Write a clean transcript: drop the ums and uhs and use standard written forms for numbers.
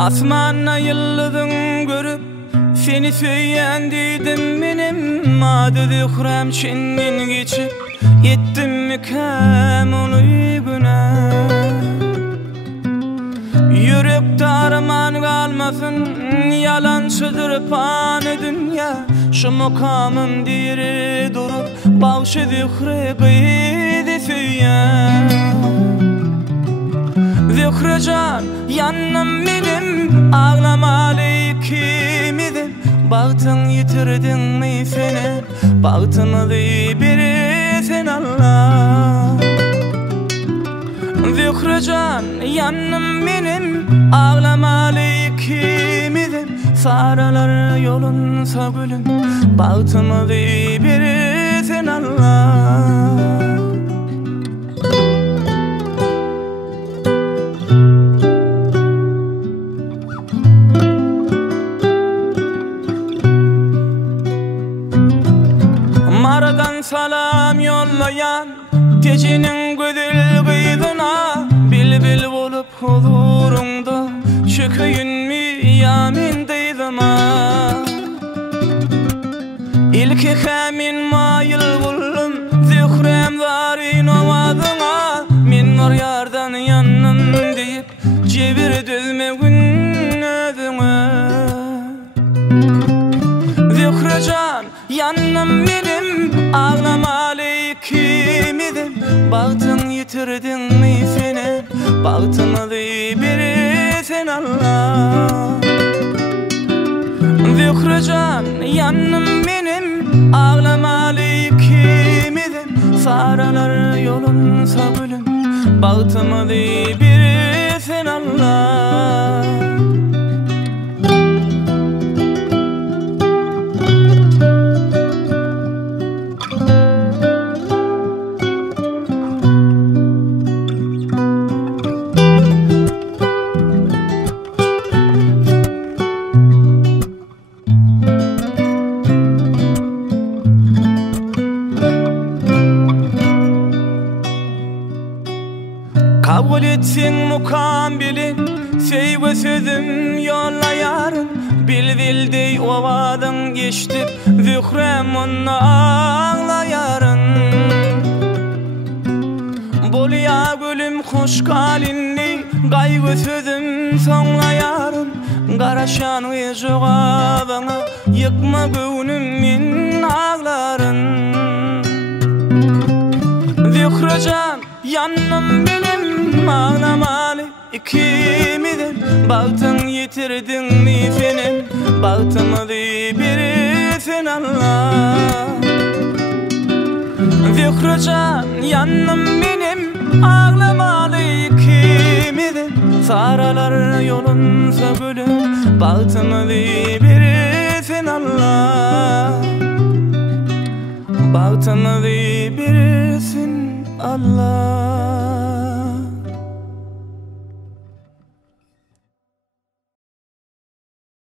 Asmanna yıldızın görüp seni söyendiydim menim. Adı dükrem çenmin geçip yettim mükem onu güne. Yürekte arman kalmasın, yalancıdır panı dünya. Şu mukamın diri durup bağışı zikri kıydı süyen. Zikri can yanım benim, ağlamalı ikimizin. Baktın yitirdin mi seni, baktın biri sen Allah. Zikri can yanım benim, ağlamalı ikimizin. Saralar yolunsa gülüm, baktın biri sen Allah. Maradan salam yollayan gecenin güdül kıydına, bilbil olup huzurunda çöküyün mi yamin deydim ha. İlki hemin mayıl buldum, zikrem zarin omadına. Min var yardan yanım deyip cebir düzme gün özüme. Zikri can yanım benim, ağlamalı ikimizin. Baktın yitirdin mi seni, baktın biri sen Allah. Zikri can yanım benim, ağlamalı ikimizin. Saralar yolunsa gülüm, baktın biri sen Allah. Kabul etsin mukam bilin, sevgi sözüm yolla yarın. Bilbildi ovadın geçtip, zikrem onu ağla yarın. Bol ya gülüm hoş kalinli, gaygı sözüm sonla yarın. Karaşan ve cevabına, yıkma gönlümün ağların. Zikri can yanım benim, ağlamalı ikimizin. Baktın yitirdin mi senin, baktın biri sen Allah. Zikri can yanım benim, ağlamalı ikimizin. Saralar yolunsa gülüm, baktın biri sen Allah. Baktın biri sen Allah.